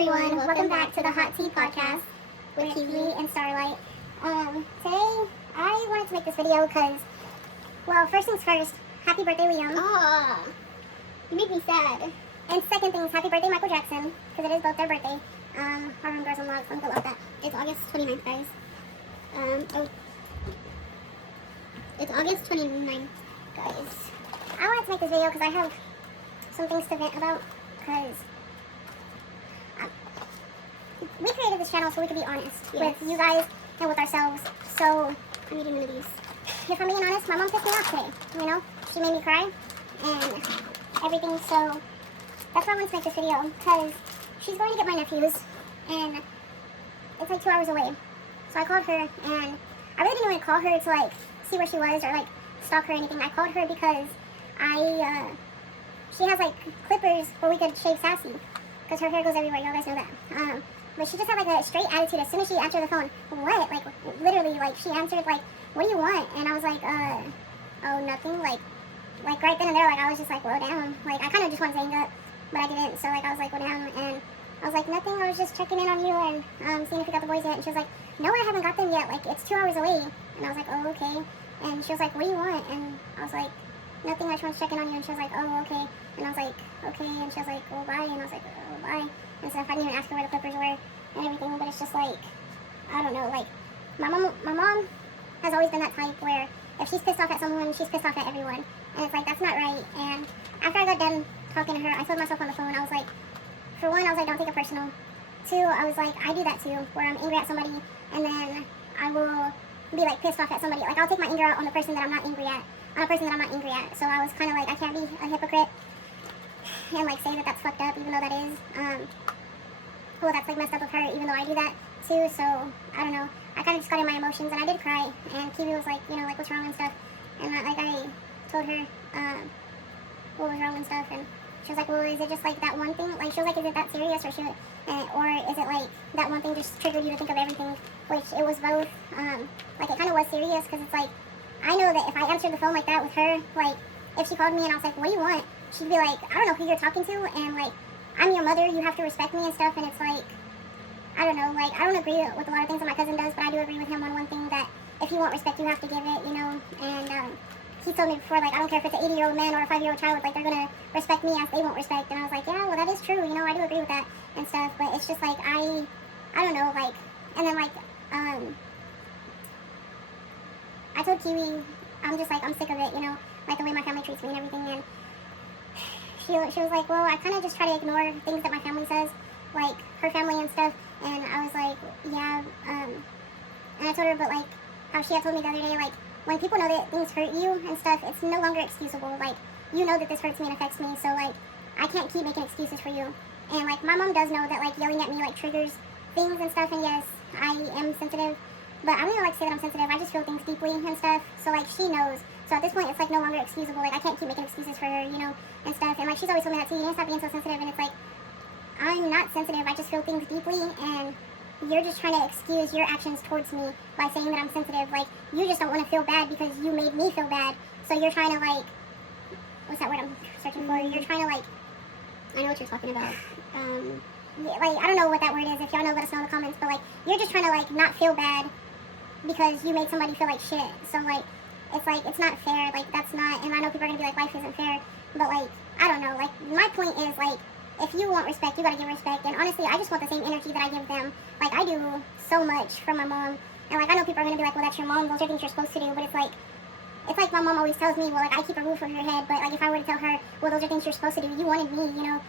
everyone, welcome back to the Hot Tea Podcast with Kiwi and Starlight. Today I wanted to make this video because, well, first things first, happy birthday Liam. Ah, you make me sad. And second things, happy birthday Michael Jackson, because it is both their birthday. Our room doors unlocked, so I'm gonna love that. It's August 29th, guys. It's August 29th, guys. I wanted to make this video because I have some things to vent about, because we created this channel so we could be honest with you guys and with ourselves. So, I'm eating one of these. if I'm being honest, my mom pissed me off today. You know, she made me cry and everything. So that's why I wanted to make this video, because she's going to get my nephews, and it's like 2 hours away. So I called her, and I really didn't want to call her to like see where she was or like stalk her or anything. I called her because she has like clippers where we could shave Sassy, because her hair goes everywhere. Y'all guys know that. But she just had like a straight attitude as soon as she answered the phone. What? Like literally, like she answered like, "What do you want?" And I was like, oh, nothing. Like right then and there, like I was just like, well, damn. Like I kind of just wanted to hang up, but I didn't. So like I was like, well, damn. And I was like, nothing. I was just checking in on you and seeing if you got the boys yet. And she was like, no, I haven't got them yet. Like it's 2 hours away. And I was like, oh, okay. And she was like, what do you want? And I was like, nothing. I just want to check in on you. And she was like, oh, okay. And I was like, okay. And she was like, well, bye. And I was like, oh, bye. And stuff. I didn't even ask her where the clippers were and everything, but it's just like, I don't know, like, my mom has always been that type where if she's pissed off at someone, she's pissed off at everyone, and it's like, that's not right. And after I got done talking to her, I told myself on the phone, I was like, for one, I was like, don't take it personal. Two, I was like, I do that too, where I'm angry at somebody, and then I will be like pissed off at somebody. Like, I'll take my anger out on the person that I'm not angry at, So I was kind of like, I can't be a hypocrite and like say that that's fucked up, even though that is, well, that's like messed up of her, even though I do that too. So I don't know, I kind of just got in my emotions, and I did cry, and Kiwi was like, you know, like, what's wrong and stuff, and I told her what was wrong and stuff, and she was like, well, is it just like that one thing? Like, she was like, is it that serious, or or is it like that one thing just triggered you to think of everything? Which it was both. Like, it kind of was serious, because it's like, I know that if I answered the phone like that with her, like, if she called me and I was like, what do you want? She'd be like, I don't know who you're talking to, and like, I'm your mother, you have to respect me and stuff. And it's like, I don't know, like, I don't agree with a lot of things that my cousin does, but I do agree with him on one thing, that if you want respect, you have to give it, you know. And he told me before, like, I don't care if it's an 80-year-old man or a 5-year-old child, like, they're gonna respect me as they won't respect. And I was like, yeah, well, that is true, you know, I do agree with that and stuff. But it's just like, I don't know, like, and then like, I told Kiwi, I'm just like, I'm sick of it, you know, like the way my family treats me and everything. And she was like, well, I kind of just try to ignore things that my family says, like her family and stuff. And I was like, yeah, and I told her, but like how she had told me the other day, like, when people know that things hurt you and stuff, it's no longer excusable. Like, you know that this hurts me and affects me, so like, I can't keep making excuses for you. And like, my mom does know that like yelling at me like triggers things and stuff, and yes, I am sensitive, but I don't even like to say that I'm sensitive. I just feel things deeply and stuff, so like, she knows. So at this point, it's like no longer excusable. Like, I can't keep making excuses for her, you know, and stuff. And like, she's always told me that too, you need to stop being so sensitive. And it's like, I'm not sensitive, I just feel things deeply, and you're just trying to excuse your actions towards me by saying that I'm sensitive. Like, you just don't want to feel bad because you made me feel bad. So you're trying to like, what's that word I'm searching for? You're trying to like, I know what you're talking about. like, I don't know what that word is. If y'all know, let us know in the comments. But like, you're just trying to like not feel bad because you made somebody feel like shit. So like, it's not fair. Like, that's not, and I know people are gonna be like, life isn't fair. But like, I don't know. Like, my point is like, if you want respect, you gotta give respect. And honestly, I just want the same energy that I give them. Like, I do so much for my mom. And like, I know people are gonna be like, well, that's your mom, those are things you're supposed to do. But it's like my mom always tells me, well, like, I keep a roof over her head. But like, if I were to tell her, well, those are things you're supposed to do, you wanted me, you know,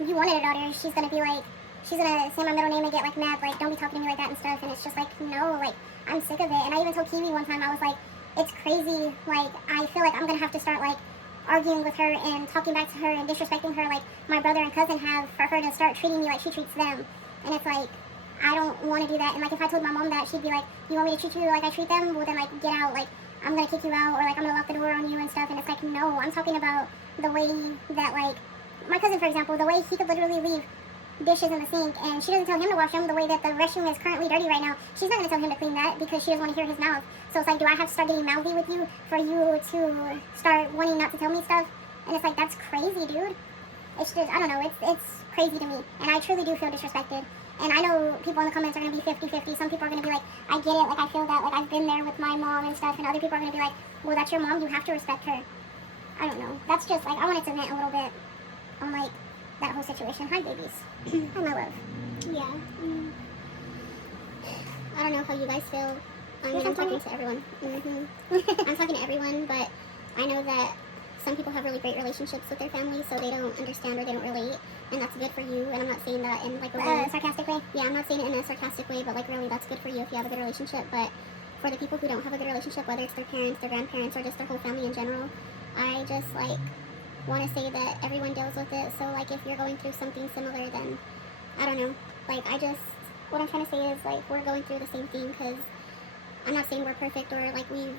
you wanted a daughter, she's gonna be like, she's gonna say my middle name and get like mad, like, don't be talking to me like that and stuff. And it's just like, no, like, I'm sick of it. And I even told Kiwi one time, I was like, it's crazy, like, I feel like I'm gonna have to start like arguing with her and talking back to her and disrespecting her like my brother and cousin have, for her to start treating me like she treats them. And it's like, I don't want to do that. And like, if I told my mom that, she'd be like, you want me to treat you like I treat them? Well, then like, get out, like, I'm gonna kick you out, or like, I'm gonna lock the door on you and stuff. And it's like, no, I'm talking about the way that like, my cousin, for example, the way he could literally leave dishes in the sink and she doesn't tell him to wash them, the way that the restroom is currently dirty right now, she's not going to tell him to clean that because she doesn't want to hear his mouth. So it's like, do I have to start getting mouthy with you for you to start wanting not to tell me stuff? And it's like, that's crazy, dude. it's just, I don't know, it's crazy to me. And I truly do feel disrespected. And I know people in the comments are going to be 50-50. Some people are going to be like, I get it, like I feel that, like I've been there with my mom and stuff. And other people are going to be like, well, that's your mom, you have to respect her. I don't know. That's just like, I wanted to vent a little bit on like that whole situation. Hi, babies. Hi, my love. Yeah. I don't know how you guys feel. I mean, I'm talking to everyone. I'm talking to everyone, but I know that some people have really great relationships with their family, so they don't understand or they don't relate, and that's good for you. And I'm not saying that in like a really Sarcastic way. Yeah, I'm not saying it in a sarcastic way, but like really, that's good for you if you have a good relationship. But for the people who don't have a good relationship, whether it's their parents, their grandparents, or just their whole family in general, I just like want to say that everyone deals with it. So like if you're going through something similar, then I don't know. Like what I'm trying to say is like we're going through the same thing, because I'm not saying we're perfect or like we've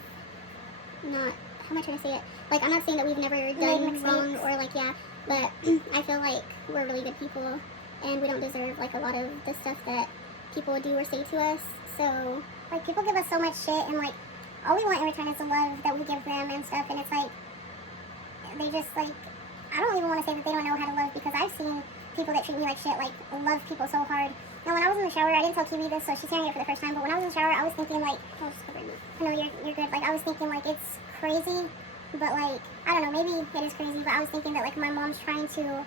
not. How am I trying to say it? Like, I'm not saying that we've never done wrong or like, yeah, but I feel like we're really good people and we don't deserve like a lot of the stuff that people do or say to us. So, like, people give us so much shit, and like, all we want in return is the love that we give them and stuff, and it's like, they just like, I don't even want to say that they don't know how to love, because I've seen people that treat me like shit, like, love people so hard. And when I was in the shower, I didn't tell Kiwi this, so she's hearing it for the first time, but when I was in the shower, I was thinking like, oh, no, you're good. Like, I was thinking like, it's crazy, but like, I don't know, maybe it is crazy, but I was thinking that like my mom's trying to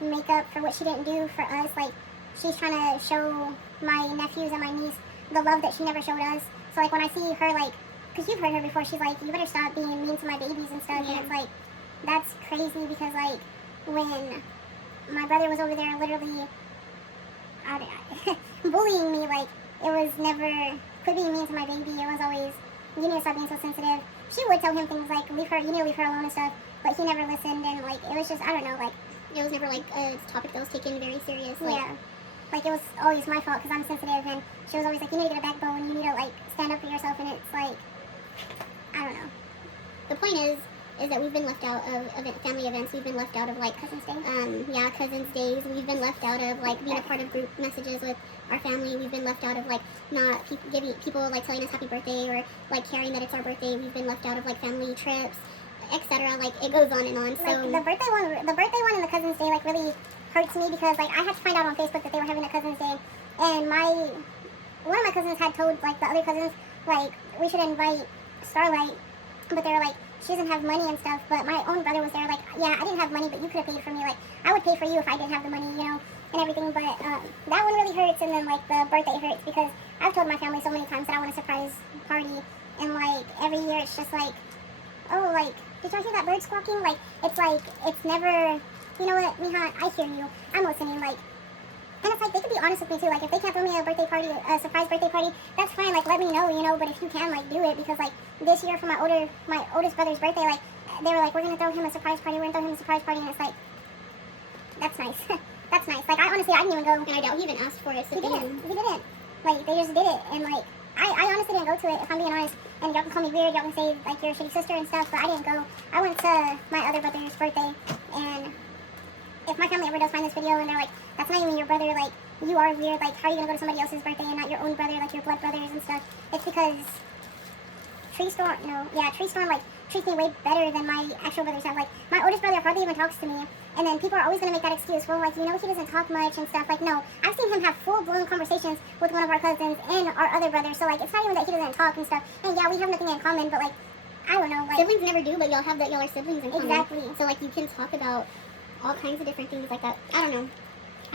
make up for what she didn't do for us. Like, she's trying to show my nephews and my niece the love that she never showed us. So like, when I see her, like, because you've heard her before, she's like, you better stop being mean to my babies and stuff. Yeah. And it's like, that's crazy, because like, when my brother was over there literally bullying me, like, it was never, quit being mean to my baby. It was always, you need to stop being so sensitive. She would tell him things like, you need to leave her alone and stuff, but he never listened, and like, it was just, I don't know, like, it was never like a topic that was taken very serious. Like, yeah, like, it was always my fault because I'm sensitive, and she was always like, you need to get a backbone, you need to like stand up for yourself, and it's like, I don't know. the point is that we've been left out of family events. We've been left out of like Cousin's Day. Cousins days. We've been left out of like being a part of group messages with our family. We've been left out of like not giving people like telling us happy birthday or like caring that it's our birthday. We've been left out of like family trips, etc. Like, it goes on and on. So Like, the birthday one and the Cousin's Day like really hurts me, because like, I had to find out on Facebook that they were having a Cousin's Day, and one of my cousins had told like the other cousins like we should invite Starlight, but they were like, she doesn't have money and stuff. But my own brother was there, like, yeah, I didn't have money, but you could have paid for me. Like, I would pay for you if I didn't have the money, you know, and everything. But that one really hurts, and then like the birthday hurts, because I've told my family so many times that I want a surprise party, and like every year it's just like, oh, like, did y'all hear that bird squawking? Like, it's never, you know what, Miha, I hear you, I'm listening, like, and it's like, they could be honest with me too. Like, if they can't throw me a birthday party, a surprise birthday party, that's fine. Like, let me know, you know. But if you can, like, do it, because like this year for my oldest brother's birthday, like, they were like, we're gonna throw him a surprise party. We're gonna throw him a surprise party, and it's like, that's nice. That's nice. Like, I honestly, I didn't even go. and I doubt he even asked for it. So He didn't. Like, they just did it, and like, I honestly didn't go to it. If I'm being honest, and y'all can call me weird, y'all can say like you're a shitty sister and stuff, but I didn't go. I went to my other brother's birthday, and if my family ever does find this video and they're like, that's not even your brother, like, you are weird, like, how are you gonna go to somebody else's birthday and not your own brother, like your blood brothers and stuff? It's because Tree Storm, like, treats me way better than my actual brothers have. Like, my oldest brother hardly even talks to me, and then people are always gonna make that excuse, well, like, you know, he doesn't talk much and stuff. Like, no, I've seen him have full-blown conversations with one of our cousins and our other brother, so like, it's not even that he doesn't talk and stuff. And yeah, we have nothing in common, but like, I don't know, like, siblings never do, but y'all are siblings in common. Exactly. So like, you can talk about all kinds of different things like that. I don't know.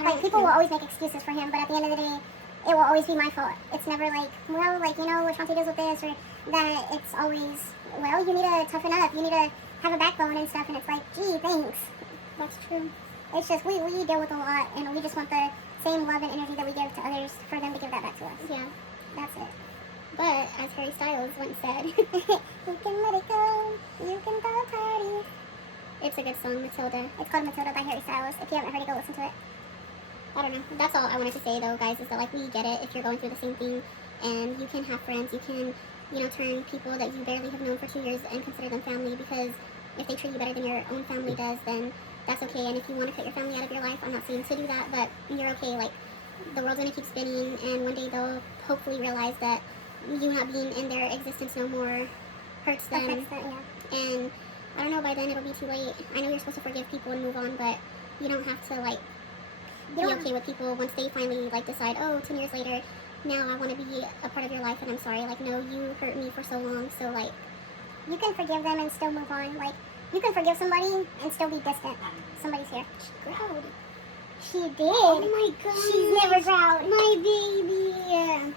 like, people will always make excuses for him, but at the end of the day, it will always be my fault. It's never like, well, like, you know, Shanti deals with this, or that. It's always, well, you need to toughen up, you need to have a backbone and stuff, and it's like, gee, thanks. That's true. It's just, we deal with a lot, and we just want the same love and energy that we give to others for them to give that back to us. Yeah. That's it. But as Harry Styles once said, You can let it go, you can throw a party. it's a good song, Matilda. It's called Matilda by Harry Styles. If you haven't heard it, go listen to it. I don't know. That's all I wanted to say though, guys, is that like, we get it if you're going through the same thing, and you can have friends, you can, you know, turn people that you barely have known for 2 years and consider them family, because if they treat you better than your own family does, then that's okay. And if you want to cut your family out of your life, I'm not saying to do that, but you're okay. Like, the world's gonna keep spinning, and one day they'll hopefully realize that you not being in their existence no more hurts them. Affects that, yeah. And I don't know, by then it'll be too late. I know you're supposed to forgive people and move on, but You don't have to like You be don't- okay with people once they finally like decide, oh, 10 years later, now I want to be a part of your life and I'm sorry. Like, no, you hurt me for so long, so like, You can forgive them and still move on. Like, you can forgive somebody and still be distant. Somebody's here. she growled. She did. Oh my god. She's never growled. My baby.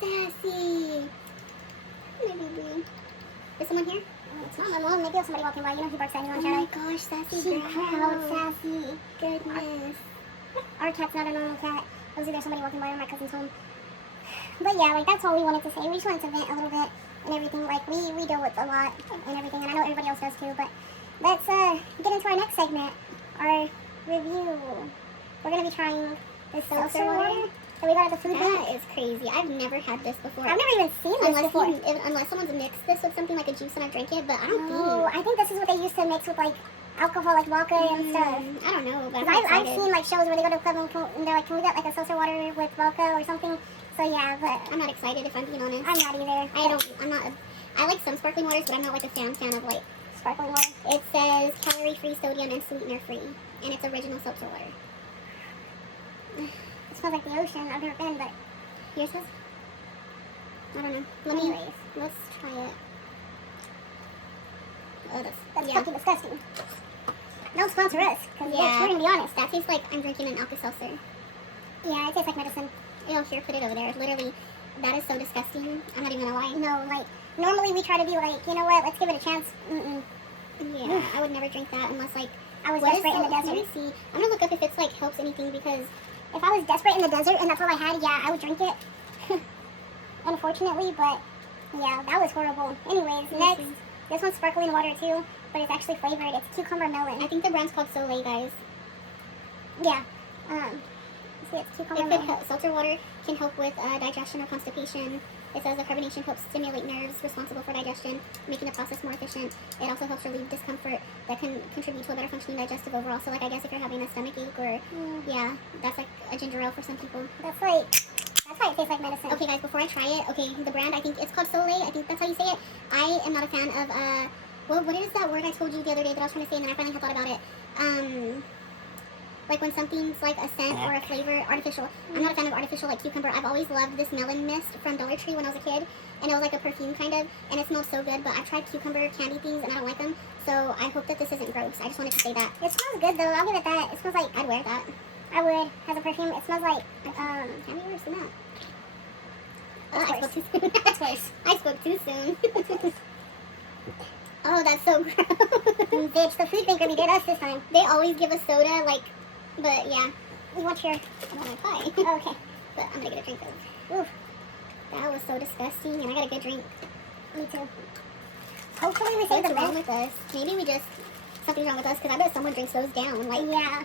Sassy. My baby. Is someone here? It's not my mom. Maybe it was somebody walking by. You know he barks at anyone, Oh my Charlie. gosh, Sassy She growled, growled. Sassy. Goodness. Our cat's not a normal cat. It was either somebody walking by or my cousin's home. But yeah, like that's all we wanted to say. We just wanted to vent a little bit and everything. Like we deal with a lot and everything, and I know everybody else does too. But let's get into our next segment, our review. We're gonna be trying this seltzer water that we got at the food bank. That is crazy. I've never had this before. I've never even seen this unless before. unless someone's mixed this with something like a juice and I've drank it, but I don't Oh, think. I think this is what they used to mix with like alcohol, like vodka and stuff. I don't know, but 'Cause I'm I've excited. seen like shows where they go to a club and they're like, can we get like a seltzer water with vodka or something? So yeah, but I'm not excited if I'm being honest. I'm not either. I'm not. I like some sparkling waters, but I'm not like a fan of like. Sparkling water. It says calorie-free, sodium, and sweetener-free, and it's original seltzer water. It smells like the ocean. I've never been, but Yours says? I don't know. anyways, Let's try it. Oh, that's yeah. fucking disgusting. Don't sponsor us, because Yeah. we're gonna be honest. That tastes like I'm drinking an Alka-Seltzer. Yeah, it tastes like medicine. Oh, here, put it over there. Literally, that is so disgusting. I'm not even gonna lie. No, like normally we try to be like, you know what? Let's give it a chance. Mm-mm. Yeah, I would never drink that unless like. I was What is desperate in the Let me desert. see. I'm gonna look up if it's like helps anything because If I was desperate in the desert and that's all I had, yeah, I would drink it. Unfortunately, but yeah, that was horrible. Anyways, next, this one's sparkling water too, but it's actually flavored. It's cucumber melon. I think the brand's called Soleil, guys. Yeah. See, it's cucumber It could melon. help, seltzer water can help with digestion or constipation. It says the carbonation helps stimulate nerves responsible for digestion, making the process more efficient. It also helps relieve discomfort that can contribute to a better functioning digestive overall. So, like, I guess if you're having a stomach ache or, yeah, that's like a ginger ale for some people. That's why it tastes like medicine. Okay, guys, before I try it, okay, the brand, I think it's called Soleil. I think that's how you say it. I am not a fan of, well, what is that word I told you the other day that I was trying to say and then I finally had thought about it? Like when something's like a scent or a flavor, artificial. I'm not a fan of artificial like cucumber. I've always loved this melon mist from Dollar Tree when I was a kid. And it was like a perfume kind of. And it smells so good. But I've tried cucumber candy things and I don't like them. So I hope that this isn't gross. I just wanted to say that. It smells good though. I'll give it that. It smells like I'd wear that. I would as a perfume. It smells like Have you ever seen that? That's I spoke too soon. That's worse. I spoke too soon. Oh, that's so gross. Bitch, the food banker did us this time. They always give us soda, like, but yeah. You want your? I want my pie. Oh, okay. But I'm gonna get a drink though. Oof. That was so disgusting, and I got a good drink. Me too. Hopefully we save What's the wrong best. with us? Maybe we just something's wrong with us because I bet someone drinks those down. Like, Yeah.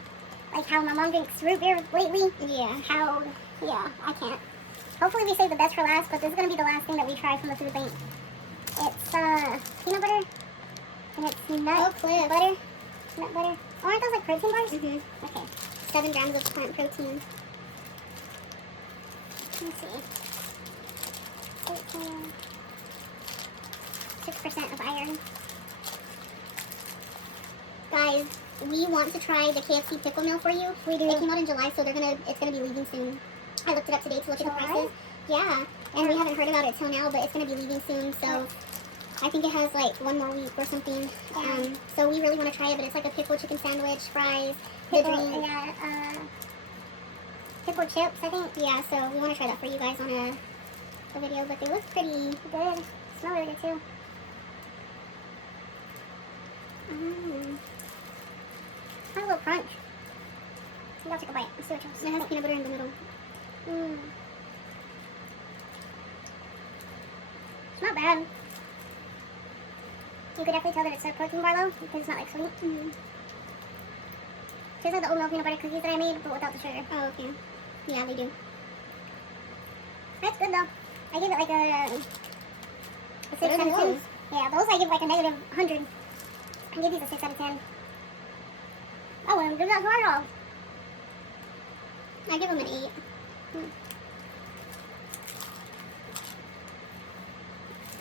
Like how my mom drinks root beer lately. yeah. How? Yeah, I can't. Hopefully we save the best for last, but this is gonna be the last thing that we try from the food bank. It's peanut butter and it's nut Oh, Cliff. butter. Nut butter. Oh, aren't those like protein bars? Mhm. Okay. 7 grams of plant protein. Let's see. 13. 6% of iron. Guys, we want to try the KFC pickle meal for you. We do. It came out in July, so it's gonna be leaving soon. I looked it up today to look at the July? prices. Yeah, and we haven't heard about it till now, but it's gonna be leaving soon, so I think it has like 1 more week or something. Yeah. So we really want to try it, but it's like a pickle chicken sandwich, fries, the Pickle, drink. yeah, pickle chips, I think. Yeah, so we want to try that for you guys on a video, but they look pretty. Good. Smell really good too. Have a little crunch. I think I'll take a bite. Let's see what It has peanut butter in the middle. Mm. It's not bad. You could definitely tell that it's a protein bar though, because it's not like sweet. Tastes like the oatmeal peanut butter cookies that I made, but without the sugar. Oh, okay. Yeah, they do. That's good though. I give it like a 6 Better out than of 10. those. Yeah, those I give like a negative 100. I give these a 6 out of 10. I wouldn't give that to our dog. I give them an 8.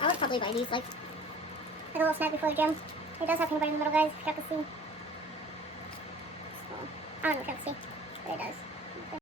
I would probably buy these, like, Like a little snack before the gym. It does have peanut butter in the middle, guys, if you can see. I don't know what kind of see, but it does.